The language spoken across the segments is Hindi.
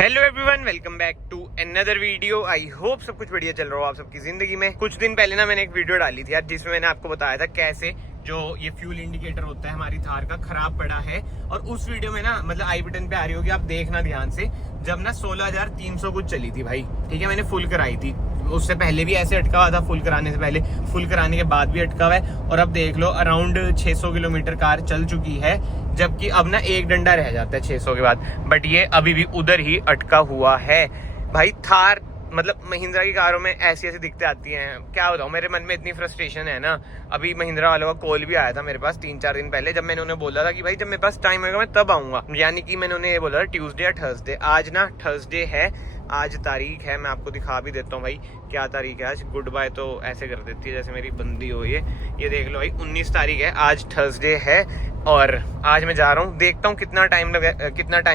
Hello everyone, welcome back to another video. I hope सब कुछ बढ़िया चल रहा हो आप सबकी जिंदगी में। कुछ दिन पहले ना मैंने एक वीडियो डाली थी यार, जिसमें मैंने आपको बताया था कैसे जो ये फ्यूल इंडिकेटर होता है हमारी थार का खराब पड़ा है। और उस वीडियो में ना मतलब आई बटन पे आ रही होगी, आप देखना ध्यान से, जब ना 16,300 कुछ चली थी भाई, ठीक है। मैंने फुल कराई थी, उससे पहले भी ऐसे अटका हुआ था, फुल कराने से पहले, फुल कराने के बाद भी अटका हुआ है। और अब देख लो अराउंड 600 किलोमीटर कार चल चुकी है, जबकि अब ना एक डंडा रह जाता है 600 के बाद, बट ये अभी भी उधर ही अटका हुआ है भाई। थार मतलब महिंद्रा की कारों में ऐसी ऐसी दिक्कतें आती हैं, क्या बताऊं। मेरे मन में इतनी फ्रस्ट्रेशन है ना। अभी महिंद्रा वालों का कॉल भी आया था मेरे पास 3-4 दिन पहले, जब मैंने उन्हें बोला था कि भाई जब मेरे पास टाइम होगा मैं तब आऊंगा, यानी कि मैंने उन्हें ये बोला था ट्यूसडे या थर्सडे। आज ना थर्सडे है, आज तारीख है, मैं आपको दिखा भी देता हूँ भाई क्या तारीख है आज। गुड बाय तो ऐसे कर देती है जैसे मेरी बंदी हो। ये देख लो भाई 19 तारीख है, आज थर्सडे है। और आज मैं जा रहा हूँ, देखता हूँ कितना टाइम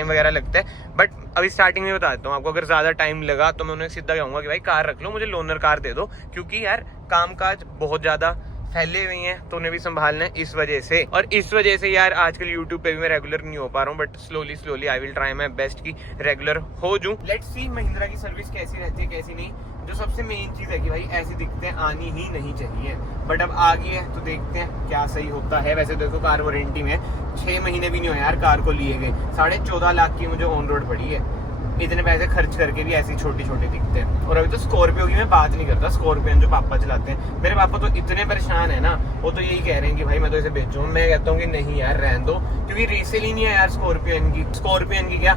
वगैरह लगता है। बट अभी स्टार्टिंग में बता देता हूँ आपको, अगर ज्यादा टाइम लगा तो मैं उन्हें सीधा कहूंगा कि भाई कार रख लो, मुझे लोनर कार दे दो, क्योंकि यार कामकाज बहुत ज्यादा फैले हुई हैं तो उन्हें भी संभालना है इस वजह से। और इस वजह से यार आजकल यूट्यूब पे भी मैं रेगुलर नहीं हो पा रहा हूँ, but slowly I will try my best की रेगुलर हो जाऊं। लेट्स सी महिंद्रा की सर्विस कैसी रहती है कैसी नहीं। जो सबसे मेन चीज है कि भाई ऐसी दिक्कतें आनी ही नहीं चाहिए, बट अब आ गई है तो देखते हैं क्या सही होता है। वैसे देखो कार वारंटी में 6 महीने भी नहीं हुए यार कार को लिए गए, 14.5 लाख की मुझे ऑन रोड पड़ी है। इतने पैसे खर्च करके भी ऐसी छोटी छोटी दिखते हैं। और अभी तो स्कॉर्पियो की मैं बात नहीं करता, स्कॉर्पियन जो पापा चलाते हैं, मेरे पापा तो इतने परेशान है ना, वो तो यही कह रहे हैं कि भाई मैं तो इसे बेचूं। मैं कहता हूँ कि नहीं यार रहने दो, क्योंकि रीसेल ही नहीं है यार स्कॉर्पियन की क्या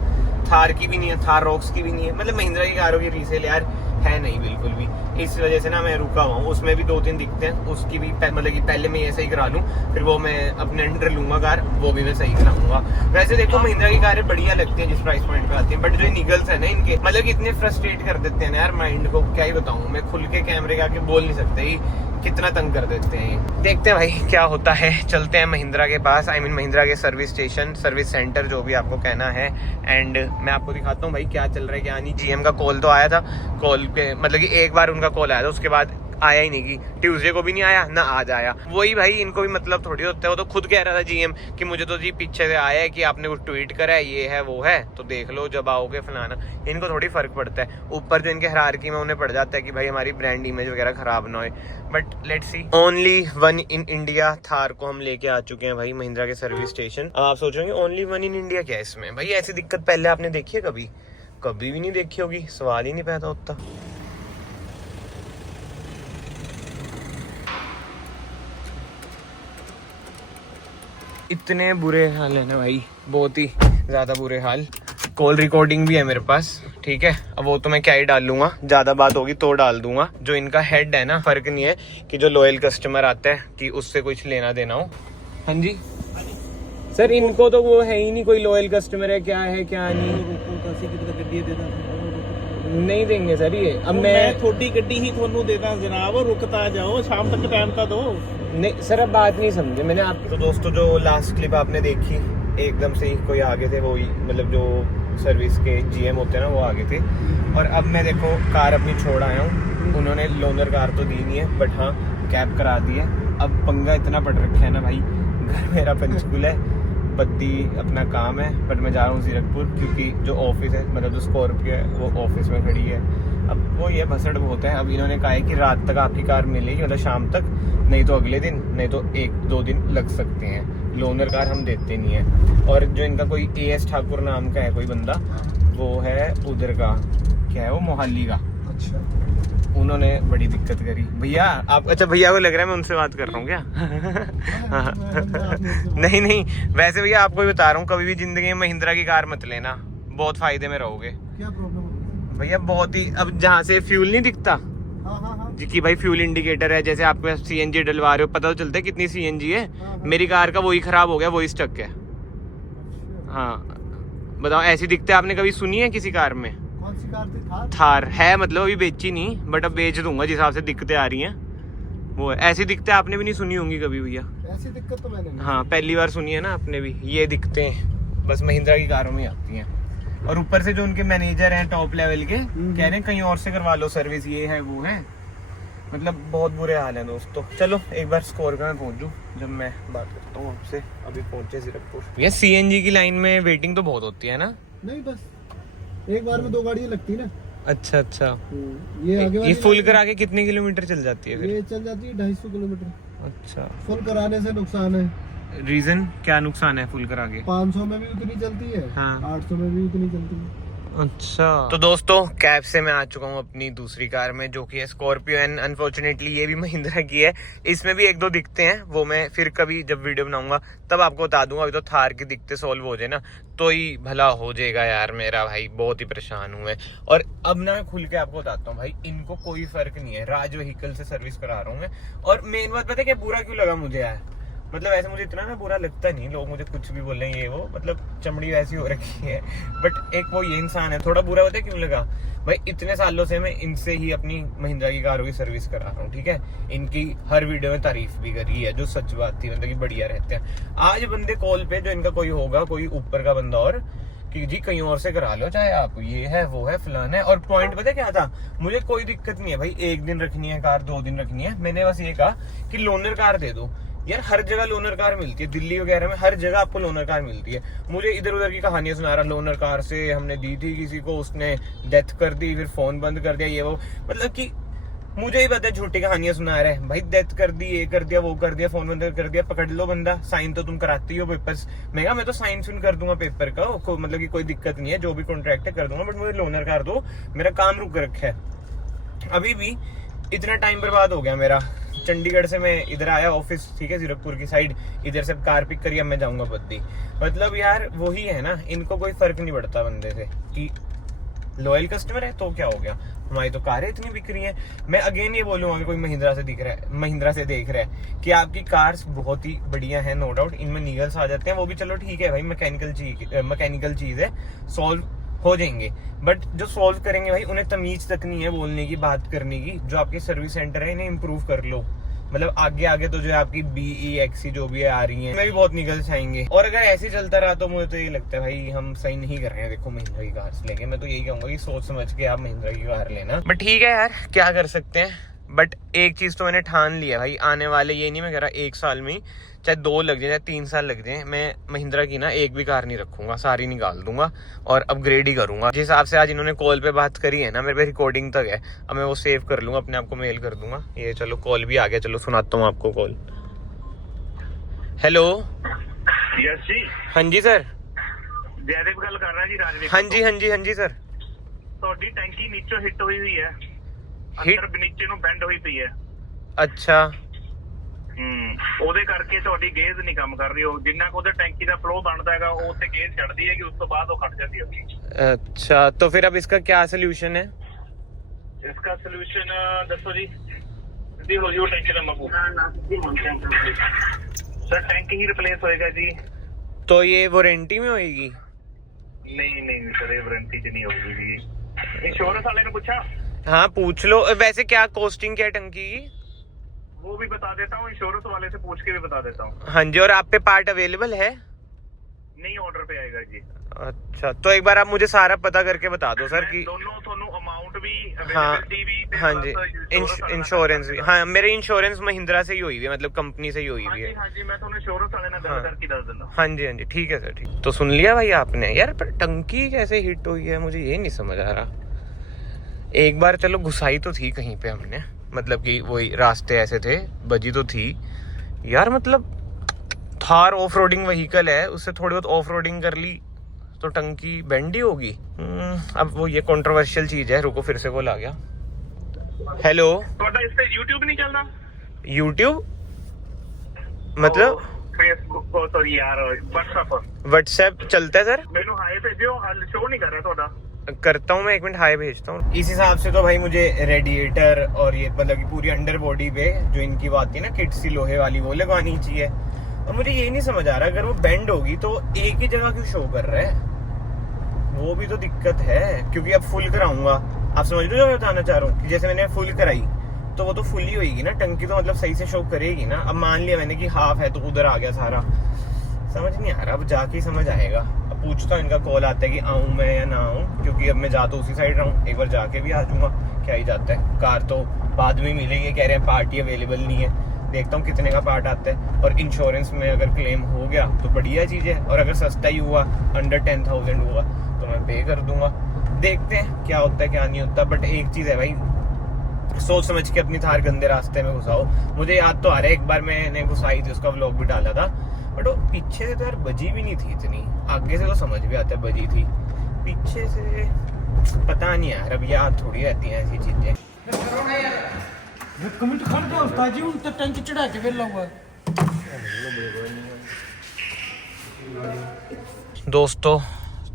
थार की भी नहीं है, थार रॉक्स की भी नहीं है, मतलब महिंद्रा की कारों की रीसेल यार है नहीं बिल्कुल भी। इस वजह से ना मैं रुका हुआ हूँ। उसमें भी 2-3 दिखते हैं, उसकी भी मतलब कि पहले मैं ये सही करा लूँ, फिर वो मैं अपने अंडर लूंगा कार, वो भी मैं सही कराऊंगा। वैसे देखो महिंद्रा की कारें बढ़िया लगती हैं जिस प्राइस पॉइंट पे आती है, बट जो निगल्स है ना इनके, मतलब कि इतने फ्रस्ट्रेट कर देते हैं ना यार माइंड को, क्या ही बताऊँ मैं। खुल के कैमरे के आके बोल नहीं सकते कितना तंग कर देते हैं। देखते हैं भाई क्या होता है, चलते हैं महिंद्रा के पास, आई मीन महिंद्रा के सर्विस स्टेशन, सर्विस सेंटर, जो भी आपको कहना है। एंड मैं आपको दिखाता हूँ भाई क्या चल रहा है क्या नहीं। जीएम का कॉल तो आया था, कॉल पे मतलब कि एक बार उनका कॉल आया था, उसके बाद आया ही नहीं। कि ट्यूसडे को भी नहीं आया ना आज आया। वही भाई इनको भी मतलब थोड़ी होता है। वो तो खुद कह रहा था जीएम कि मुझे तो जी पीछे से आया है कि आपने कुछ ट्वीट करा है, ये है वो है, तो देख लो जब आओगे फलाना। इनको थोड़ी फर्क पड़ता है, ऊपर जो इनके हायरार्की में उन्हें पड़ जाता है कि भाई हमारी ब्रांड इमेज वगैरह खराब ना हो। But let's see, only one in India Thar को हम लेके आ चुके हैं भाई महिंद्रा के सर्विस स्टेशन। आप सोचोगे ओनली वन इन इंडिया क्या है इसमें? भाई ऐसी दिक्कत पहले आपने देखी है कभी? कभी भी नहीं देखी होगी, सवाल ही नहीं पैदा होता। इतने बुरे हाल है ना भाई, बहुत ही ज्यादा बुरे हाल। कॉल रिकॉर्डिंग भी है मेरे पास, ठीक है। अब वो तो मैं क्या ही डाल लूंगा, ज्यादा बात होगी तो डाल दूंगा। जो इनका हेड है ना, फर्क नहीं है कि जो लॉयल कस्टमर आता है कि उससे कुछ लेना देना हो। हाँ जी सर, इनको तो वो है ही नहीं, कोई लॉयल कस्टमर है क्या है क्या नहीं देंगे सर ये। अब मैं थोड़ी गड्डी ही थोनू देता जनाब, रुकता जाओ, शाम तक टाइम तो दो। नहीं सर, अब बात नहीं समझे मैंने आप। तो दोस्तों जो लास्ट क्लिप आपने देखी, एकदम से ही कोई आगे थे, वो मतलब जो सर्विस के जीएम होते हैं ना, वो आगे थे। और अब मैं देखो कार अपनी छोड़ आया हूँ, उन्होंने लोनर कार तो दी नहीं है, बट हाँ कैब करा दी है। अब पंगा इतना पड़ रखा है ना भाई, घर मेरा पंचकुला है, बद्दी अपना काम है, बट मैं जा रहा हूँ जीरकपुर, क्योंकि जो ऑफिस है मतलब जो स्कॉर्पियो है वो ऑफिस में खड़ी है। अब वो ये भसड़ बहुत है। अब इन्होंने कहा है कि रात तक आपकी कार मिलेगी, मतलब शाम तक, नहीं तो अगले दिन, नहीं तो 1-2 दिन लग सकते हैं। लोनर कार हम देते नहीं है। और जो इनका कोई एएस ठाकुर नाम का है कोई बंदा, वो है उधर का, क्या है वो, मोहाली का। अच्छा, उन्होंने बड़ी दिक्कत करी भैया आप। अच्छा भैया को लग रहा है मैं उनसे बात कर रहा हूँ क्या? नहीं वैसे भैया आपको भी बता रहा हूँ, कभी भी जिंदगी में महिंद्रा की कार मत लेना, बहुत फायदे में रहोगे। क्या प्रॉब्लम भैया बहुत ही, अब जहाँ से फ्यूल नहीं दिखता जी कि भाई फ्यूल इंडिकेटर है, जैसे आपके सीएनजी डलवा रहे हो, पता तो चलता है कितनी सीएनजी है। मेरी कार का वही खराब हो गया, वही स्टक है। हाँ बताओ, ऐसी दिक्कतें आपने कभी सुनी है किसी कार में? कौन सी कार थी? थार है, मतलब अभी बेची नहीं, बट अब बेच दूंगा जिस हिसाब से दिक्कतें आ रही हैं वो है। ऐसी दिक्कतें आपने भी नहीं सुनी होंगी कभी भैया? ऐसी दिक्कत तो मैंने नहीं। हाँ पहली बार सुनी है ना आपने भी। ये दिक्कतें बस महिंद्रा की कारों में आती हैं। और ऊपर से जो उनके मैनेजर हैं टॉप लेवल के, कह रहे हैं कहीं और से करवा लो सर्विस, ये है वो है, मतलब बहुत बुरे हाल है दोस्तों। चलो एक बार स्कॉर्पियो में पहुंचूं, जब मैं बात करता हूँ आपसे। अभी पहुंचे जीरकपुर। ये सीएनजी की लाइन में वेटिंग तो बहुत होती है ना? नहीं बस एक बार में 2 गाड़ियाँ लगती है ना। अच्छा अच्छा, ये आगे ये वाली फुल करा के कितने किलोमीटर चल जाती है फिर? ये चल जाती है 250 किलोमीटर। अच्छा, फुल कराने से नुकसान है। रीजन क्या नुकसान है फुल करा के? 500 में भी उतनी चलती है, हाँ। 800 में भी उतनी चलती है। अच्छा, तो दोस्तों कैब से मैं आ चुका हूँ अपनी दूसरी कार में, जो कि है स्कॉर्पियो एंड अनफॉर्चुनेटली ये भी महिंद्रा की है। इसमें भी 1-2 दिक्कतें हैं, वो मैं फिर कभी जब वीडियो बनाऊंगा तब आपको बता दूंगा। अभी तो थार की दिक्कतें सॉल्व हो जाए ना तो ही भला हो जाएगा यार मेरा भाई, बहुत ही परेशान हूँ मैं। और अब ना मैं खुल के आपको बताता हूँ भाई, इनको कोई फर्क नहीं है, राज व्हीकल से सर्विस करा रहा हूँ मैं। और मेन बात पता है क्या बुरा क्यों लगा मुझे यार, मतलब ऐसे मुझे इतना ना बुरा लगता नहीं, लोग मुझे कुछ भी बोल रहे हैं ये वो, मतलब चमड़ी वैसी हो रखी है, बट एक वो ये इंसान है, थोड़ा बुरा होता है। क्यों लगा भाई, इतने सालों से मैं इनसे ही अपनी महिंद्रा की कारों की सर्विस करा रहा हूँ, ठीक है। इनकी हर वीडियो में तारीफ भी करी है, जो सच बात थी, मतलब कि बढ़िया रहते हैं। आज बंदे कॉल पे, जो इनका कोई होगा, कोई ऊपर का बंदा, और कि जी कहीं और से करा लो, चाहे आप ये है वो है फलाना है। और पॉइंट पता है क्या था, मुझे कोई दिक्कत नहीं है भाई, 1 दिन रखनी है कार, 2 दिन रखनी है, मैंने बस ये कहा कि लोनर कार दे दो यार। हर जगह लोनर कार मिलती है, दिल्ली वगैरह में हर जगह आपको लोनर कार मिलती है। मुझे इधर उधर की कहानियां सुना रहा, लोनर कार से हमने दी थी किसी को, उसने डेथ कर दी, फिर फोन बंद कर दिया, ये वो, मतलब कि मुझे ही पता है झूठी कहानियां सुना रहे हैं भाई, डेथ कर दी, ये कर दिया, वो कर दिया, फोन बंद कर दिया, पकड़ लो बंदा, साइन तो तुम कराती हो पेपर्स। मैं तो साइन सुन कर दूंगा पेपर का, मतलब कि कोई दिक्कत नहीं है, जो भी कॉन्ट्रैक्ट है कर दूंगा, बट मुझे लोनर कार दो, मेरा काम रुक रखा है। अभी भी इतना टाइम बर्बाद हो गया मेरा, चंडीगढ़ से मैं इधर आया ऑफिस, ठीक है, जीरकपुर की साइड, इधर से कार पिक करी, अब मैं जाऊंगा बद्दी। मतलब यार वही है ना, इनको कोई फर्क नहीं पड़ता बंदे से कि लॉयल कस्टमर है तो क्या हो गया, हमारी तो कारें इतनी बिक रही हैं। मैं अगेन ये बोलूंगा कि कोई महिंद्रा से दिख रहा है, महिंद्रा से देख रहा है कि आपकी कार्स बहुत ही बढ़िया है, नो डाउट, इनमें निगल्स आ जाते हैं, वो भी चलो ठीक है भाई, मैकेनिकल चीज है, सॉल्व हो जाएंगे। बट जो सॉल्व करेंगे भाई, उन्हें तमीज तक नहीं है बोलने की, बात करने की। जो आपके सर्विस सेंटर है, इन्हें इंप्रूव कर लो। मतलब आगे तो जो है आपकी BE जो भी है आ रही है, मैं भी बहुत निकल जाएंगे। और अगर ऐसे चलता रहा तो मुझे तो ये लगता है भाई हम सही नहीं कर रहे हैं। देखो महिंद्रा की कार लेंगे, मैं तो यही कहूंगा कि सोच समझ के आप महिंद्रा की कार लेना। बट ठीक है यार, क्या कर सकते हैं। बट एक चीज तो मैंने ठान लिया भाई, आने वाले, ये नहीं मैं कह रहा 1 साल में, चाहे 2 लग जाए, चाहे 3 साल लग जाए, मैं महिंद्रा की ना एक भी कार नहीं रखूंगा, सारी निकाल दूंगा और अपग्रेड ही करूंगा। जिस हिसाब से आज इन्होंने कॉल पे बात करी है ना, मेरे पे रिकॉर्डिंग तक है, अब मैं वो सेव कर लूंगा, अपने आप को मेल कर दूंगा। ये चलो कॉल भी आ गया, चलो सुनाता हूँ आपको कॉल। हेलो, यस जी, हाँ जी सर। जयदेव गल कर रहा जी, राजवीर। हाँ जी सर। ਤੁਹਾਡੀ ਟੈਂਕੀ ਨੀਚੋਂ ਹਿੱਟ ਹੋਈ ਹੋਈ ਹੈ, ਅੰਦਰ ਨੀਚੇ ਨੂੰ ਬੈਂਡ ਹੋਈ ਪਈ ਹੈ। ਅੱਛਾ, ਉਹਦੇ ਕਰਕੇ ਤੁਹਾਡੀ ਗੇਜ ਨਹੀਂ ਕੰਮ ਕਰ ਰਹੀ, ਉਹ ਜਿੰਨਾ ਕੁ ਉਹਦੇ ਟੈਂਕੀ ਦਾ ਫਲੋ ਬਣਦਾ ਹੈਗਾ ਉਹ ਉੱਤੇ ਗੇਜ ਚੜਦੀ ਹੈਗੀ, ਉਸ ਤੋਂ ਬਾਅਦ ਉਹ ਖੜ ਜਾਂਦੀ ਹੈ। अच्छा, तो फिर अब इसका क्या सोल्यूशन है? इसका सोल्यूशन ਦੱਸੋ जी। ਸਿੱਧੀ ਹੋ ਜੀ ਉਹ ਟੈਂਕੀ ਦਾ ਮਕੂ सर, टैंक ही रिप्लेस होएगा जी। तो ये वारंटी में होएगी? नहीं सर, ये वारंटी च नहीं होगी जी। इंश्योरेंस वाले ने पूछा? हाँ पूछ लो। वैसे क्या कॉस्टिंग क्या टंकी की? वो भी बता देता हूँ, इंश्योरेंस वाले से पूछ के भी बता देता हूँ। हाँ जी। और आप पे पार्ट अवेलेबल है? नहीं, ऑर्डर पे आएगा जी। अच्छा, तो एक बार आप मुझे सारा पता करके बता दो सर कि दोनों अमाउंट भी, हाँ अवेलेबिलिटी भी, हाँ जी, इंश्योरेंस भी। हाँ, मेरी इंश्योरेंस महिंद्रा से ही हुई हुई है, मतलब कंपनी से ही हुई हुई है। हाँ जी, मैं थोड़ा इंश्योरेंस वाले ने गल करके दस देना। हाँ जी, ठीक है सर, ठीक। तो सुन लिया भाई आपने यार, पर टंकी कैसे हिट हुई है मुझे ये नहीं समझ आ रहा। एक बार चलो घुसाई तो थी कहीं पे हमने, मतलब कि वही रास्ते ऐसे थे, बजी तो थी यार। मतलब थार ऑफ रोडिंग व्हीकल है, उससे थोड़ी बहुत ऑफ रोडिंग कर ली तो टंकी बेंड ही होगी। अब वो ये कंट्रोवर्शियल चीज है। रुको, फिर से कॉल आ गया। हेलो, ਤੁਹਾਡਾ ਇਸ ਤੇ YouTube नहीं चलना? YouTube मतलब फेसबुक सॉरी यार, व्हाट्सएप चलता है सर? मैंने हाई भेजो, हाल शो नहीं कर रहा ਤੁਹਾਡਾ। करता हूँ मैं, 1 मिनट हाई भेजता हूँ। इस हिसाब से तो भाई मुझे रेडिएटर और ये मतलब कि पूरी अंडर बॉडी पे जो इनकी वो आती है ना किट सी लोहे वाली, वो लगवानी चाहिए। और मुझे ये नहीं समझ आ रहा, अगर वो बेंड होगी तो एक ही जगह क्यों शो कर रहा है, वो भी तो दिक्कत है। क्योंकि अब फुल कराऊंगा, आप समझ लो जो मैं बताना चाह रहा हूँ, कि जैसे मैंने फुल कराई तो वो तो फुल ही होगी ना टंकी, तो मतलब सही से शो करेगी ना। अब मान लिया मैंने कि हाफ है तो उधर आ गया सारा, समझ नहीं आ रहा। अब जाके ही समझ आएगा। अब पूछता हूँ, इनका कॉल आता है कि आऊँ मैं या ना आऊँ, क्योंकि अब मैं जा तो उसी साइड रहा हूँ, एक बार जाके भी आ जाऊंगा। क्या ही जाता है, कार तो बाद में मिलेगी, कह रहे हैं पार्टी अवेलेबल नहीं है। देखता हूँ कितने का पार्ट आता है, और इंश्योरेंस में अगर क्लेम हो गया तो बढ़िया चीज़ है, और अगर सस्ता ही हुआ, अंडर 10,000 हुआ तो मैं पे कर दूंगा। देखते हैं क्या होता है क्या नहीं होता। बट एक चीज है भाई, सोच समझ के अपनी थार गंदे रास्ते में घुसाओ। मुझे याद तो आ रहा है एक बार मैंने घुसाई थी, उसका व्लॉग भी डाला था, बट वो पीछे से तो यार बजी भी नहीं थी इतनी, आगे से तो समझ भी आता है बजी थी, पीछे से पता नहीं यार। अब याद थोड़ी रहती हैं ऐसी चीजें। कमेंट खड़ जाओ उस्ताद जी, उन तक टैंक चढ़ा के वेला हुआ। दोस्तों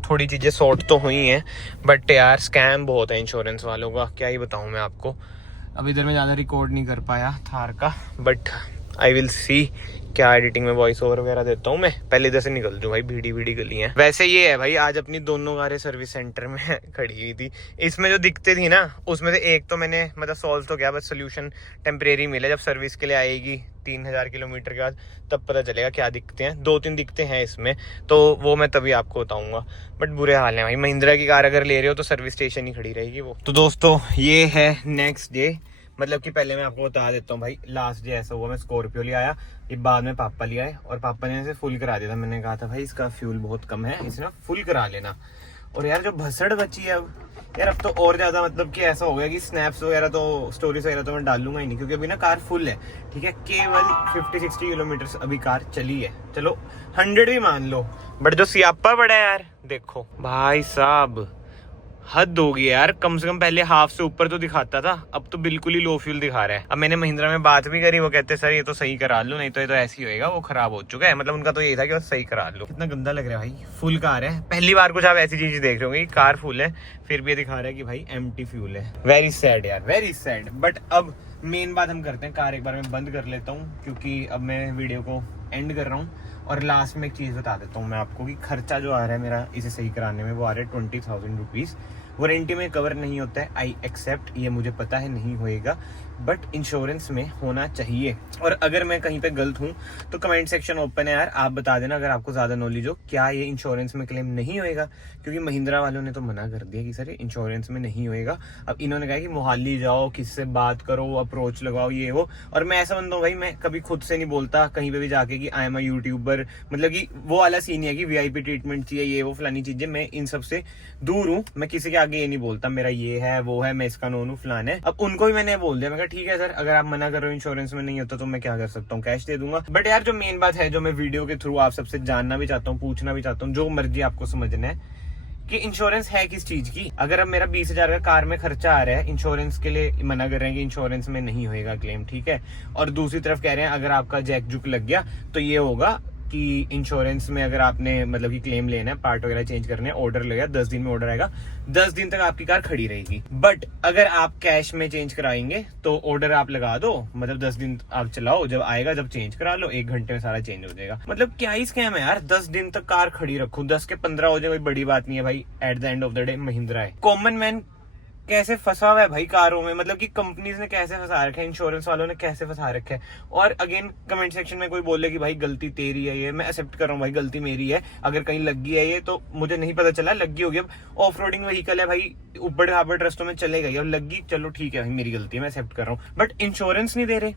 थोड़ी चीजें सॉर्ट तो हुई हैं, बट यार स्कैम बहुत है इंश्योरेंस वालों का, क्या ही बताऊं मैं आपको। अब इधर मैं ज़्यादा रिकॉर्ड नहीं कर पाया थार का, बट आई विल सी क्या एडिटिंग में वॉइस ओवर वगैरह देता हूँ मैं। पहले इधर से निकल दूँ भाई, भीड़ी गली है। वैसे ये है भाई, आज अपनी दोनों कारें सर्विस सेंटर में खड़ी हुई थी। इसमें जो दिखते थी ना, उसमें से एक तो मैंने मतलब सॉल्व तो किया, बस सोल्यूशन टेम्परेरी मिला। जब सर्विस के लिए आएगी 3000 किलोमीटर के बाद तब पता चलेगा क्या दिखते हैं। 2-3 दिखते हैं इसमें, तो वो मैं तभी आपको बताऊंगा। बट बुरे हाल है भाई, महिंद्रा की कार अगर ले रहे हो तो सर्विस स्टेशन ही खड़ी रहेगी वो। तो दोस्तों ये है नेक्स्ट डे, मतलब कि पहले मैं आपको बता देता हूँ भाई, लास्ट डे ऐसा हुआ, मैं स्कॉर्पियो ले आया, ये बाद में पापा ले आए और पापा ने इसे फुल करा दिया था। मैंने कहा था भाई इसका फ्यूल बहुत कम है, इसे ना फुल करा लेना। और यार जो भसड़ बची है अब यार, अब तो और ज्यादा मतलब कि ऐसा हो गया कि स्नैप्स वगैरह तो स्टोरीज वगैरह तो मैं डालूंगा ही नहीं, क्योंकि अभी ना कार फुल है, ठीक है। केवल 50-60 किलोमीटर अभी कार चली है, चलो 100 भी मान लो, बट जो सियापा बड़ा है यार, देखो भाई साहब हद होगी यार। कम से कम पहले हाफ से ऊपर तो दिखाता था, अब तो बिल्कुल ही लो फ्यूल दिखा रहा है। अब मैंने महिंद्रा में बात भी करी, वो कहते सर ये तो सही करा लो, नहीं तो ये तो ऐसे ही होएगा, वो खराब हो चुका है। मतलब उनका तो ये था कि बस सही करा लो। कितना गंदा लग रहा है भाई, फुल कार है। पहली बार कुछ आप ऐसी चीज देख रहे होंगे, कार फुल है फिर भी ये दिखा रहा है कि भाई एम्प्टी फ्यूल है। वेरी सैड यार, वेरी सैड। बट अब मेन बात हम करते हैं, कार एक बार मैं बंद कर लेता हूँ, क्योंकि अब मैं वीडियो को एंड कर रहा हूँ। और लास्ट में एक चीज बता देता हूँ मैं आपको कि खर्चा जो आ रहा है मेरा इसे सही कराने में, वो आ रहा है 20,000 रुपीज। वारंटी में कवर नहीं होता है, आई एक्सेप्ट, ये मुझे पता है नहीं होएगा, बट इंश्योरेंस में होना चाहिए। और अगर मैं कहीं पे गलत हूँ तो कमेंट सेक्शन ओपन है यार, आप बता देना अगर आपको ज्यादा नॉलेज हो, क्या ये इंश्योरेंस में क्लेम नहीं होएगा। क्योंकि महिंद्रा वालों ने तो मना कर दिया कि सर ये इंश्योरेंस में नहीं होएगा। अब इन्होंने कहा कि मोहाली जाओ, किससे बात करो, अप्रोच लगाओ, ये वो। और मैं ऐसा बंदा हूँ भाई, मैं कभी खुद से नहीं बोलता कहीं पे भी जाके कि आई एम अ यूट्यूबर, मतलब कि वो वाला सीन है कि वीआईपी ट्रीटमेंट चाहिए, ये वो फलानी चीजें। मैं इन सब से दूर हूँ, मैं किसी के आगे ये नहीं बोलता मेरा ये है वो है, मैं इसका नोनू फलान है। अब उनको भी मैंने बोल दिया, मैं कहा ठीक है सर, अगर आप मना कर रहे हो इंश्योरेंस में नहीं होता तो मैं क्या कर सकता हूँ, कैश दे दूंगा। बट यार जो मेन बात है, जो मैं वीडियो के थ्रू आप सबसे जानना भी चाहता हूँ, पूछना भी चाहता हूँ, जो मर्जी आपको समझना है कि इंश्योरेंस है किस चीज की। अगर अब मेरा 20,000 का कार में खर्चा आ रहा है, इंश्योरेंस के लिए मना कर रहे हैं कि इंश्योरेंस में नहीं होएगा क्लेम, ठीक है। और दूसरी तरफ कह रहे हैं अगर आपका जैक जुक लग गया तो ये होगा कि इंश्योरेंस में अगर आपने मतलब कि क्लेम लेना है, पार्ट वगैरह चेंज करने हैं, ऑर्डर लगेगा, 10 दिन में ऑर्डर आएगा, 10 दिन तक आपकी कार खड़ी रहेगी। बट अगर आप कैश में चेंज कराएंगे तो ऑर्डर आप लगा दो, मतलब 10 दिन आप चलाओ, जब आएगा जब चेंज करा लो, 1 घंटे में सारा चेंज हो जाएगा। मतलब क्या ही स्कैम है यार, 10 दिन तक कार खड़ी रखूं, 10 के 15 हो जाए कोई बड़ी बात नहीं है भाई। At the end of the day Mahindra है। कॉमन मैन कैसे फंसा हुआ है भाई कारों में, मतलब कि कंपनीज ने कैसे फंसा रखा है, इंश्योरेंस वालों ने कैसे फंसा रखा है। और अगेन कमेंट सेक्शन में कोई बोले कि भाई गलती तेरी है, ये मैं एक्सेप्ट कर रहा हूँ भाई, गलती मेरी है। अगर कहीं लगी है ये तो मुझे नहीं पता चला, लगी होगी। अब ऑफ रोडिंग व्हीकल है भाई, ऊबड़ खाबड़ रास्तों में चले गई, अब लगी, चलो ठीक है भाई मेरी गलती है, मैं एक्सेप्ट कर रहा हूँ। बट इंश्योरेंस नहीं दे रहे,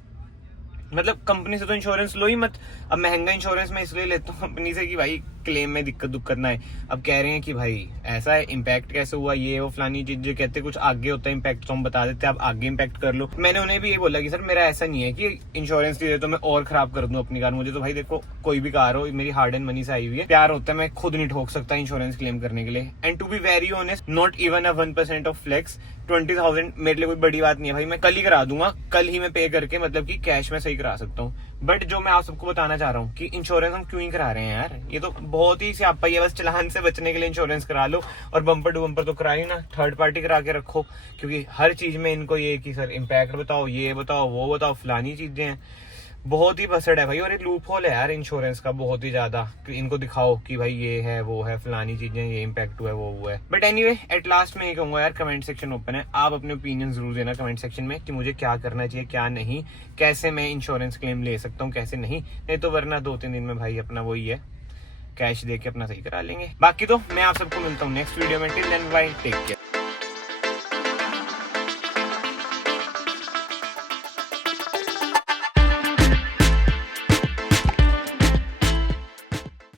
मतलब कंपनी से तो इंश्योरेंस लो ही मत। अब महंगा इंश्योरेंस मैं इसलिए लेता हूँ कंपनी से कि भाई क्लेम में दिक्कत ना है। अब कह रहे हैं कि भाई ऐसा है, इम्पैक्ट कैसे हुआ, ये वो फलानी चीज, जो कहते कुछ आगे होता है इम्पैक्ट तो हम बता देते हैं, आप आगे इम्पैक्ट कर लो। मैंने उन्हें भी ये बोला कि सर मेरा ऐसा नहीं है कि इंश्योरेंस दे तो मैं और खराब कर दूं अपनी कार। मुझे तो भाई देखो कोई भी कार हो, मेरी हार्ड एंड मनी से आई हुई है, प्यार होता है, मैं खुद नहीं ठोक सकता इंश्योरेंस क्लेम करने के लिए। And to be very honest, not even a 1% of flex, 20,000 मेरे लिए कोई बड़ी बात नहीं है भाई, मैं कल ही करा दूंगा, कल ही मैं पे करके, मतलब कि कैश में सही करा सकता हूँ। बट जो मैं आप सबको बताना चाह रहा हूँ कि इंश्योरेंस हम क्यों ही करा रहे हैं यार, ये तो बहुत ही स्यापा है। बस चलान से बचने के लिए इंश्योरेंस करा लो, और बम्पर टू बम्पर तो कराई ना, थर्ड पार्टी करा के रखो, क्योंकि हर चीज में इनको ये कि सर इम्पैक्ट बताओ, ये बताओ, वो बताओ, फलानी चीजें हैं। बहुत ही बसड़ है भाई, और एक लूप होल है यार इंश्योरेंस का बहुत ही ज्यादा, कि इनको दिखाओ कि भाई ये है वो है, फलानी चीजें, ये इम्पैक्ट हुआ है वो हुआ है। बट एनीवे एट लास्ट में ये कहूंगा यार, कमेंट सेक्शन ओपन है, आप अपने ओपिनियन जरूर देना कमेंट सेक्शन में कि मुझे क्या करना चाहिए, क्या नहीं, कैसे मैं इंश्योरेंस क्लेम ले सकता हूँ, कैसे नहीं तो वरना 2-3 दिन में भाई अपना वही है, कैश दे के अपना सही करा लेंगे। बाकी तो मैं आप सबको मिलता हूँ नेक्स्ट वीडियो में, till then bye, take care.